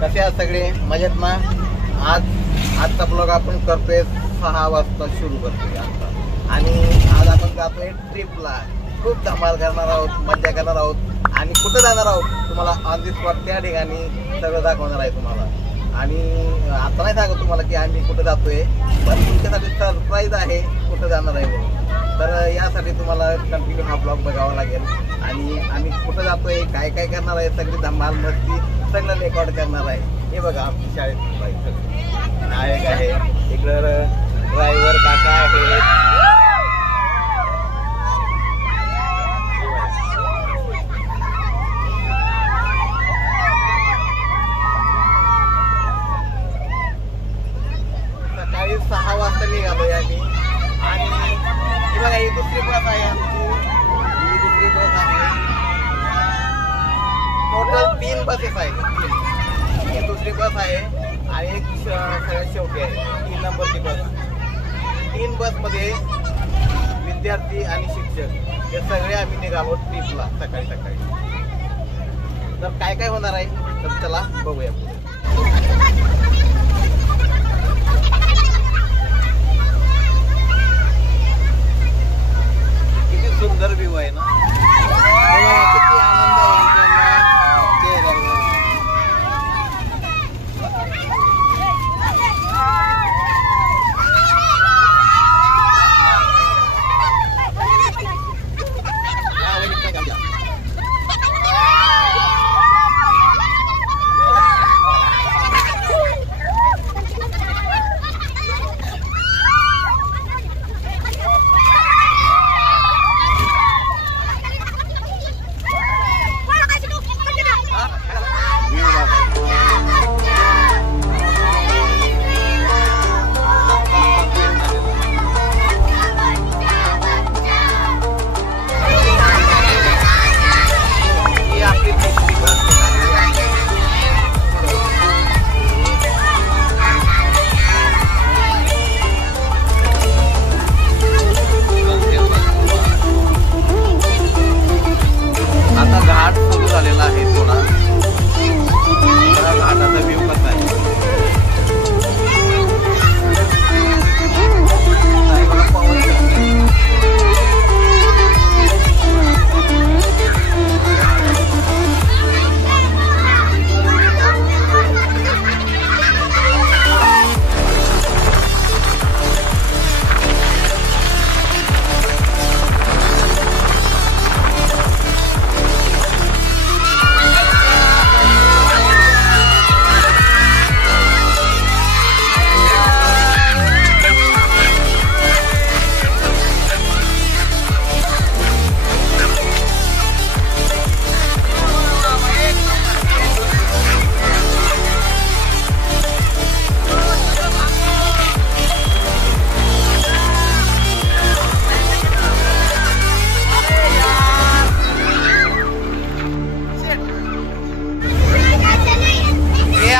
कसे आहात सगळे? मजेत ना? आजचा ब्लॉग आपण करतोय 6 वाजता सुरू करतोय आता. आणि आज आपण जातोय ट्रिपला. खूप धमाल करणार आहोत, मज्जा करणार आहोत आणि कुठं जाणार आहोत तुम्हाला ऑन दी स्पॉट त्या ठिकाणी सगळं दाखवणार आहे तुम्हाला. आणि आता नाही सांगत तुम्हाला की आम्ही कुठं जातोय, पण तुमच्यासाठी सरप्राईज आहे कुठं जाणार आहे म्हणून. तर यासाठी तुम्हाला कंटिन्यू हा ब्लॉग बघावा लागेल. आणि आम्ही कुठं जातोय, काय काय करणार आहे, सगळी धमाल मस्ती सगळं रेकॉर्ड करणार आहे. हे बघा आमची शाळेत नायक आहे, इकडं ड्रायव्हर काका आहे. सकाळी 6 वाजता निघालोय आम्ही. आणि ही बघा ही दुसरी बस आहे आमची, ही दुसरी बस आहे. टोटल 3 बसेस आहेत. ही दुसरी बस आहे आणि एक सगळ्यात शेवटी आहे 3 नंबरची बस. 3 बसमध्ये विद्यार्थी आणि शिक्षक हे सगळे आम्ही निघालो ट्रिपला सकाळी सकाळी. तर काय काय होणार आहे तर चला बघूया. किती सुंदर व्ह्यू आहे ना, किती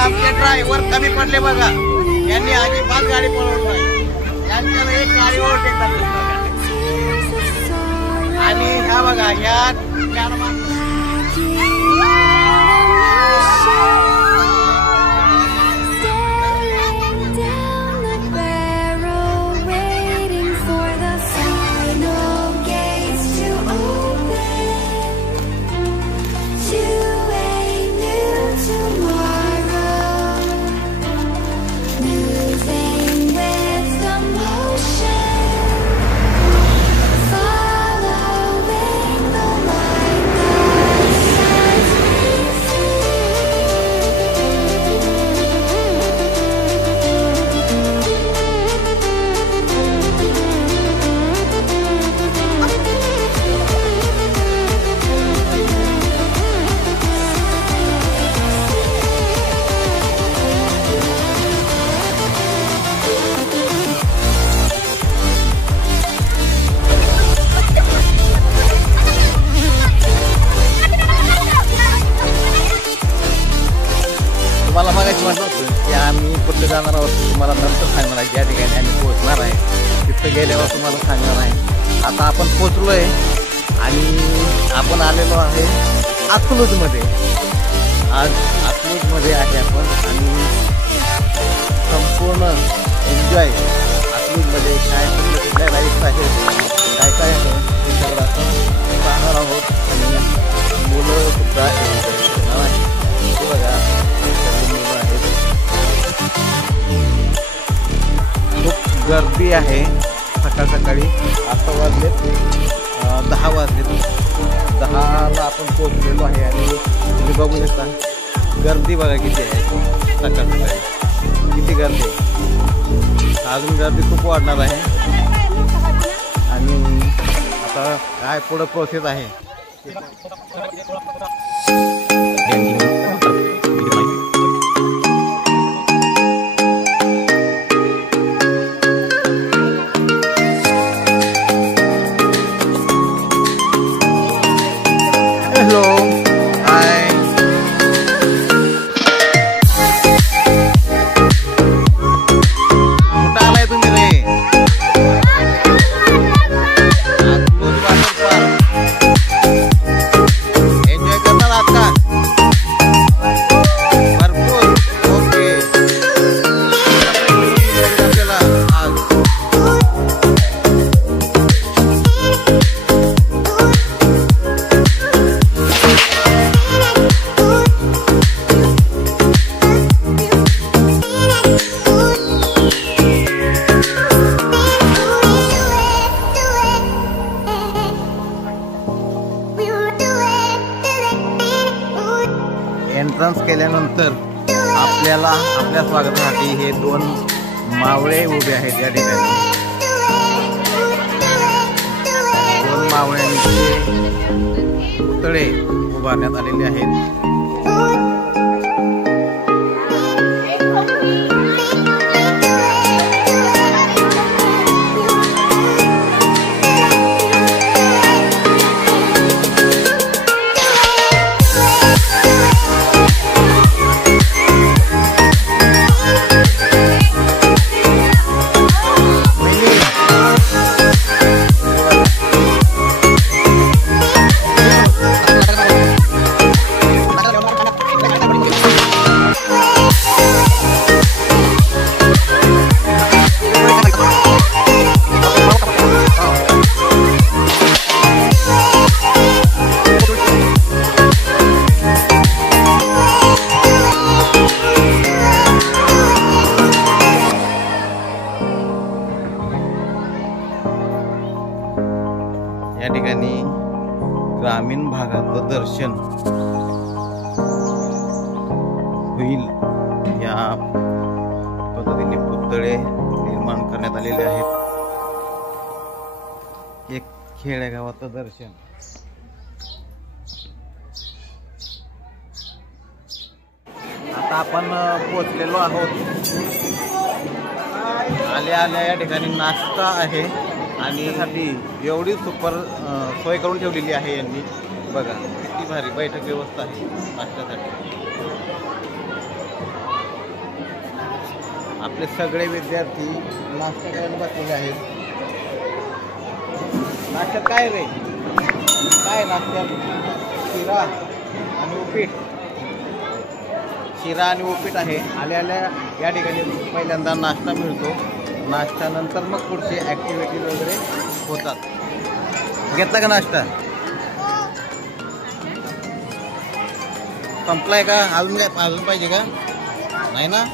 आनंद ड्रायव्हर कमी पडले बघा. यांनी अजिबात गाडी पळवत नाही. यांच्याला एक गाडी ओव्हरटेक. आणि ह्या बघा ह्या तुम्हाला मागायचं म्हटलं होतं की आम्ही कुठे जाणार आहोत तुम्हाला नंतर सांगणार आहे. ज्या ठिकाणी आम्ही पोहोचणार आहे तिथं गेल्यावर तुम्हाला सांगणार आहे. आता आपण पोहोचलो आहे आणि आपण आलेलो आहे अकलूजमध्ये. आज मध्ये आहे आपण आणि संपूर्ण एन्जॉय मध्ये काय कुठल्या राईड्स आहेत काय काय आहे हे सगळं आपण पाहणार आहोत आणि मुलं सुद्धा एन्जॉय आहे. बघा सगळी मुलं आहेत. खूप गर्दी आहे सकाळी. आता वाजलेत 10 वाजलेत. 10ला आपण पोहोचलेलो आहे आणि तुम्ही बघू शकता गर्दी बघा किती आहे सकाळी. किती गर्दी आहे. अजून गर्दी खूप वाढणार आहे आणि आता काय पुढं प्रोसेस आहे. Hello hi. कुठं आलाय तुम्ही रे? एन्जॉय करणार आहात का? भरपूर. ओके. आपल्याला आज एंट्रन्स केल्यानंतर आपल्याला आपल्या स्वागतासाठी हे 2 मावळे उभे आहेत या ठिकाणी. 2 मावळ्यांचे पुतळे उभारण्यात आलेले आहेत. या ठिकाणी ग्रामीण भागातलं दर्शन होईल या पद्धतीने पुतळे निर्माण करण्यात आलेले आहेत. एक खेडेगावाचं दर्शन. आता आपण पोहोचलेलो आहोत. आल्या या ठिकाणी नाश्ता आहे आणि साठी एवढी सुपर सोय करून ठेवलेली आहे यांनी. बघा किती भारी बैठक व्यवस्था आहे नाश्त्यासाठी. आपले सगळे विद्यार्थी नाश्ता करायला बसलेले आहेत. नाश्त्यात काय रे? काय नाश्त्यात? शिरा आणि उपीट. शिरा आणि उपीट आहे. आल्या या ठिकाणी पहिल्यांदा नाश्ता मिळतो. नाश्त्यानंतर मग पुढचे ॲक्टिव्हिटीज वगैरे होतात. घेतला का नाश्ता? संपलाय का? अजून पाहिजे का? नाही ना?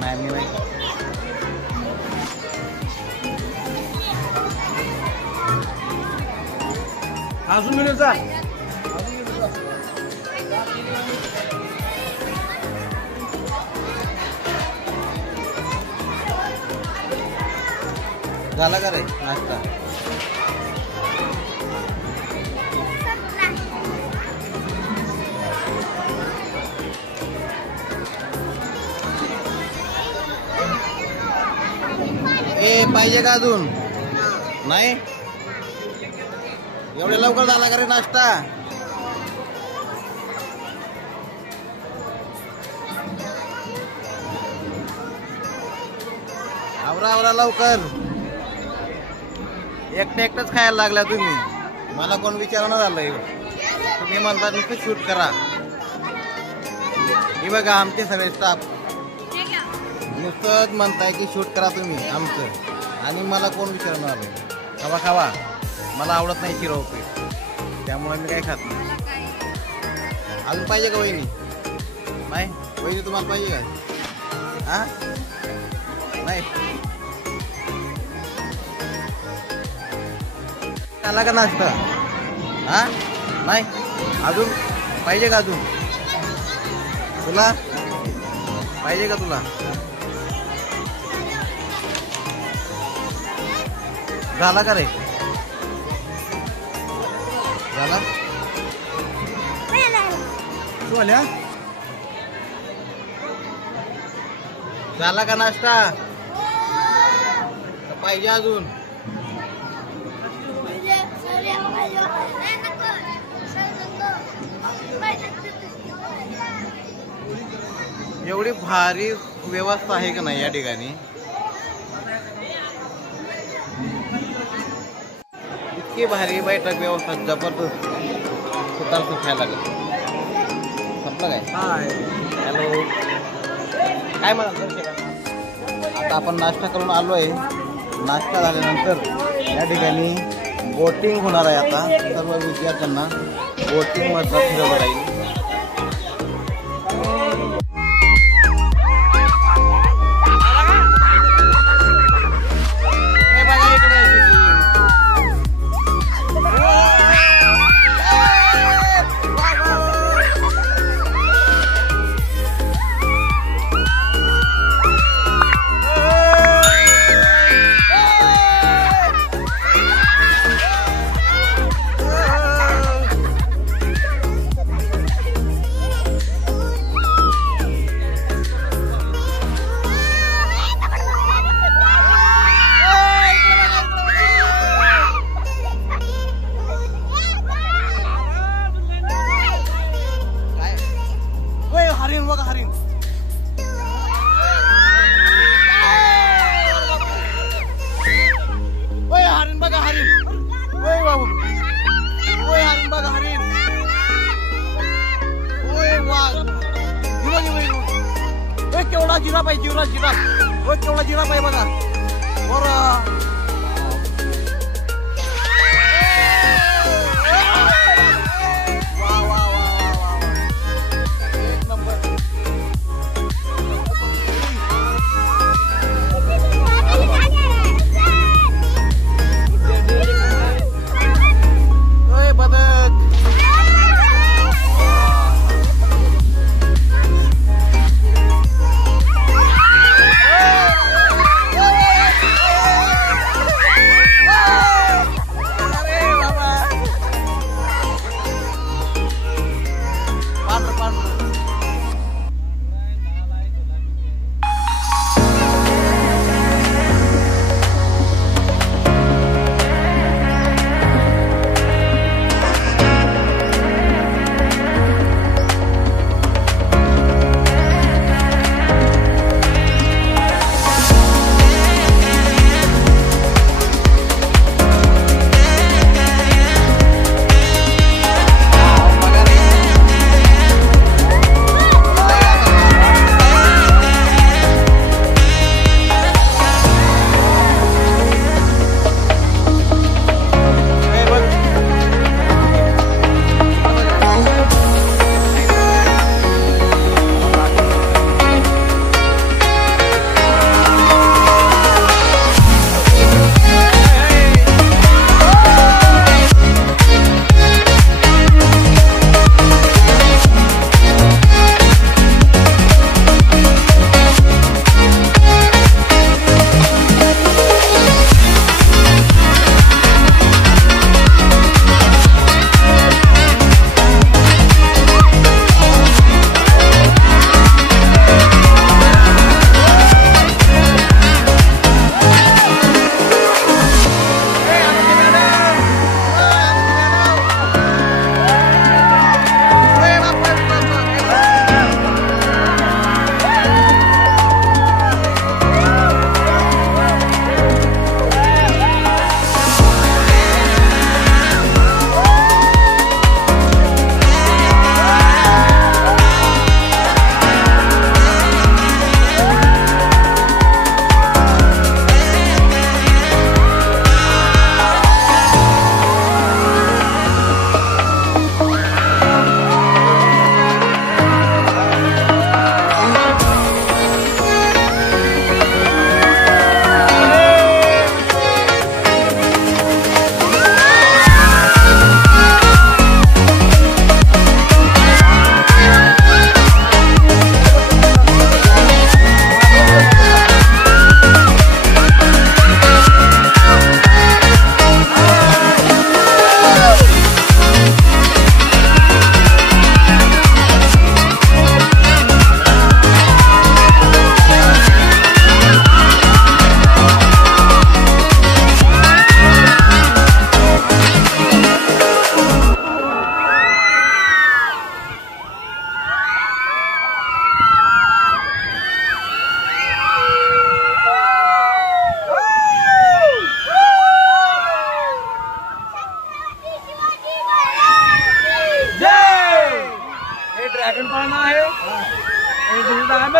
नाही मी नाही. अजून मिळेल जा. झाला का रे नाश्ता? पाहिजे का अजून? नाही. एवढे लवकर झाला का रे नाश्ता? आवरा आवरा लवकर. एकटंच खायला लागला तुम्ही. मला कोण विचारणं झालंय. तुम्ही म्हणता नुसतं शूट करा. हे बघा आमचे सगळे स्टाफ नुसतंच म्हणताय की शूट करा तुम्ही आमचं, आणि मला कोण विचारणं आलं. खावा खावा. मला आवडत नाही शिरा उपीट, त्यामुळे मी काही खात नाही. अजून पाहिजे का वहिनी? नाही वहिनी तुम्हाला पाहिजे का? हा नाही आला का नाश्ता? हा नाही अजून पाहिजे का? अजून तुला पाहिजे का? तुला झाला का रे? झाला झाला का नाश्ता? पाहिजे अजून? एवढी भारी व्यवस्था आहे का नाही या ठिकाणी. इतकी भारी बैठक व्यवस्था जबरदस्त. सुतार खायला लागत. संपलं काय? हॅलो काय म्हणाल? आता आपण नाश्ता करून आलोय. नाश्ता झाल्यानंतर या ठिकाणी बोटिंग होणार आहे. आता सर्व विद्यार्थ्यांना बोटिंग मधलं फिरवलं जाईल. हरिण बघा हरिण. ओय हरिण बघा हरिण. ओय बाबू ओय हरिण बघा हरिण. ओय वाघ. ओय केवढा जिराफ आहे. जिराफ. ओय केवढा जिराफ आहे बघा. बरं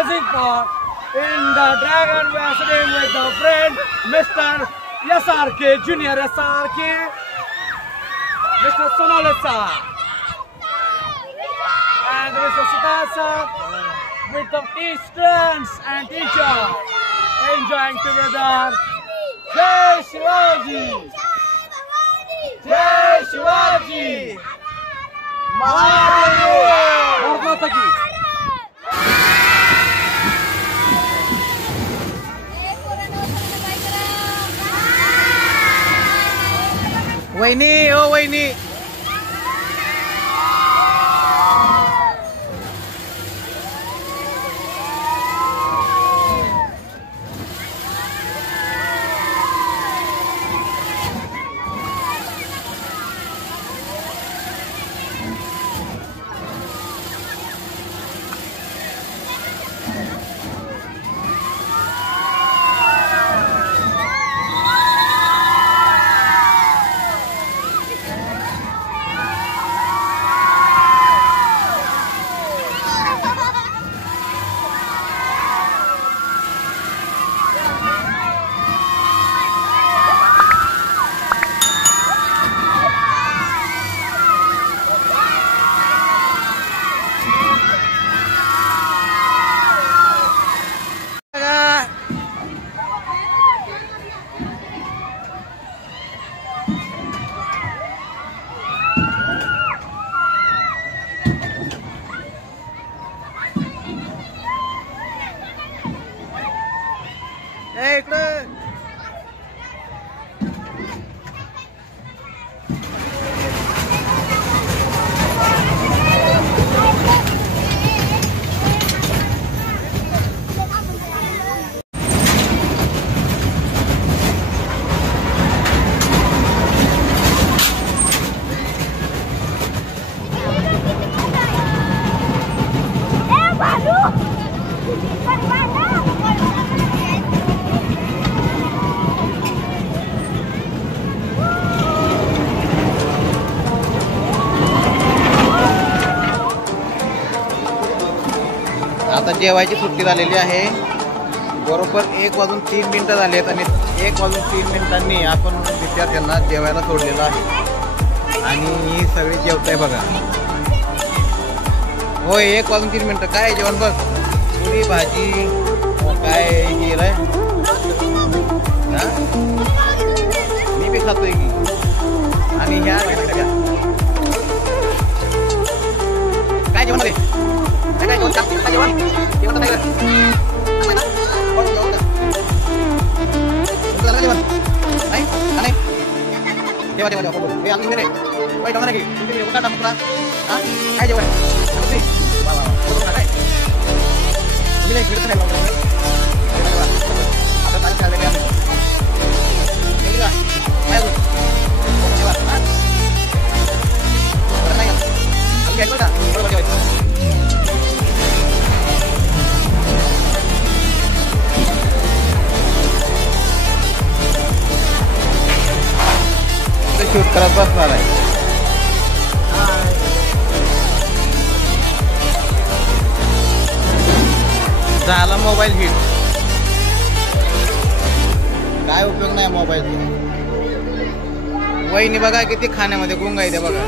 amazing part in the Dragon Wrestling with the friend Mr. SRK, Junior SRK, Mr. Sonalisa, and Mr. Sutasa with the students and teachers enjoying together. Jai Shivaji! Jai Shivaji! Bharat Mata ki! वहिनी ओ वहिनी इकडे आता जेवायची सुट्टी झालेली आहे. बरोबर 1:03 झाले आहेत आणि 1:03 आपण विद्यार्थ्यांना जेवायला सोडलेलं आहे आणि ही सगळी जेवताय बघा. होय 1:03 काय जेवण बघ, पुरी भाजी काय केलंय मी बी खातोय की. आणि ह्या काय जेवण रे काय जेवण काय जेवण जेवण नाही जेवण नाही नाही जेवा जेवा जेवा हे आम्ही रे वाईट होणार की तुम्ही उठा ना मुकला काय जेवण काय मी नाही फिरत नाही आता तारीख चालले काय नाही आम्ही घ्यायचं का बरोबर जेवायचं. शूट करत बसणार आहे. झाला मोबाईल हिट, काय उपयोग नाही मोबाईलचा. वहिनी बघा किती खाण्यामध्ये गुंग आहे ते बघा.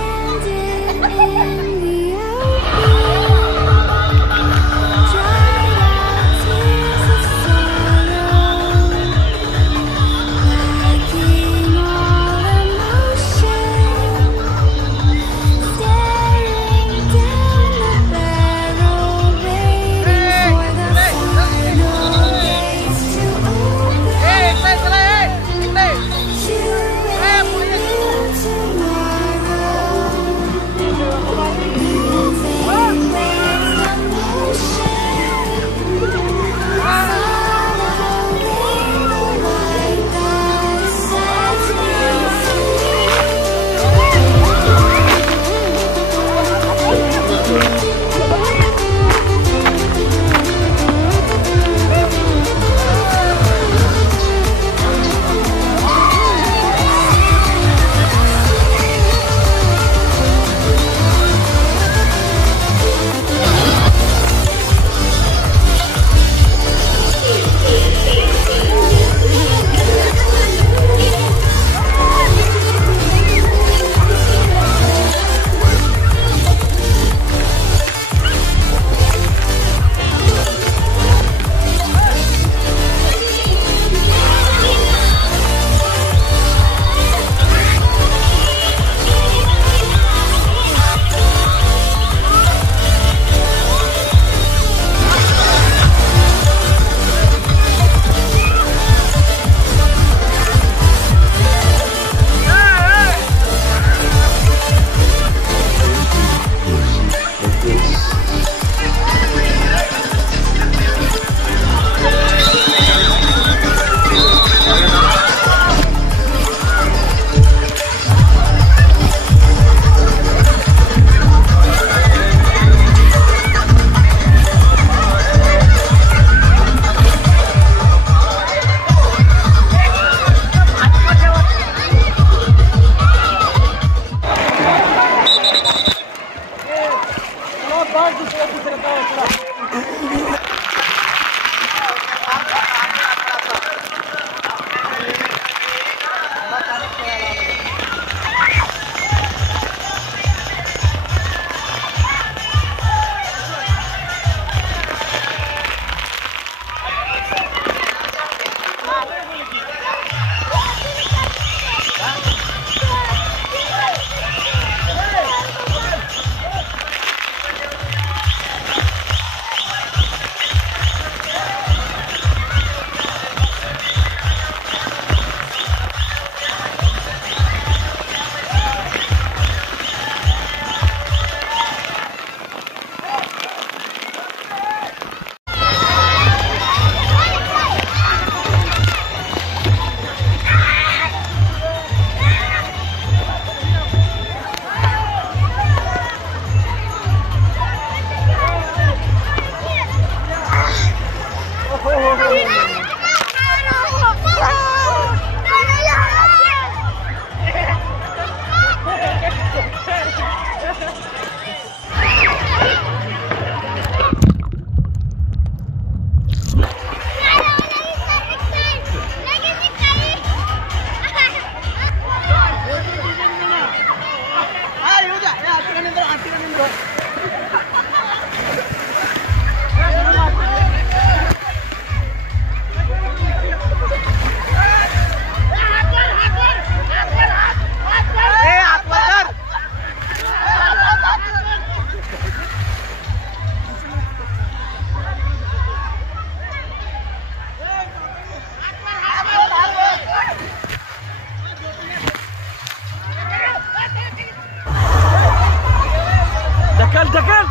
ढकल ढकल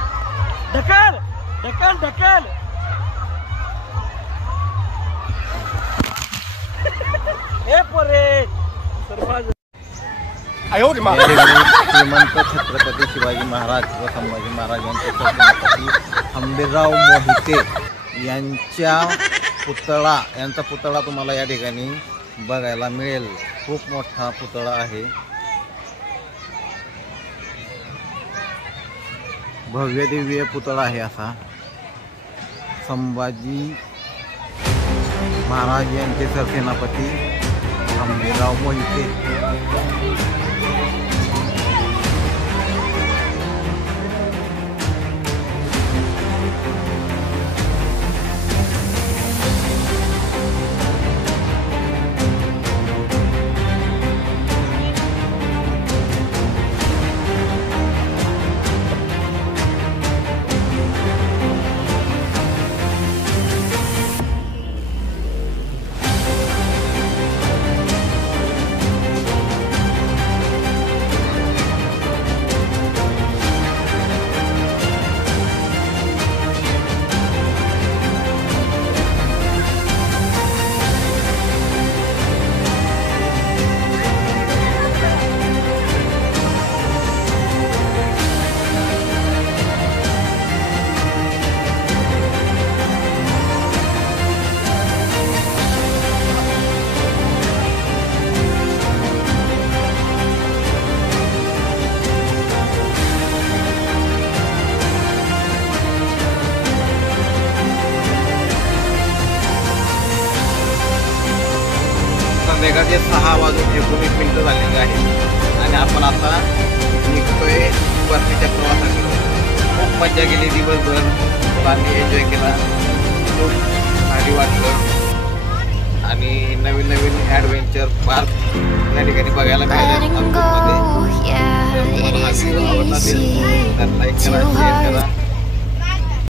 ढकल ढकल ढकल हे पोरे सरपंच श्रीमंत छत्रपती शिवाजी महाराज व संभाजी महाराज यांचे छत्रपती हंबीरराव मोहिते यांचा पुतळा तुम्हाला या ठिकाणी बघायला मिळेल. खूप मोठा पुतळा आहे. भव्य दिव्य पुतळा आहे असा. संभाजी महाराज यांचे सरसेनापती हंबीरराव मोहिते. संध्याकाळचे 6:19 झालेले आहेत आणि आपण आता निघतोय परतीच्या प्रवासाकडे. खूप मजा केली दिवसभर. आम्ही एन्जॉय केला. खूप भारी वाटलं आणि नवीन नवीन ॲडव्हेंचर पार्क या ठिकाणी बघायला मिळाले. आवडला असेल तर लाईक करा, शेअर करा.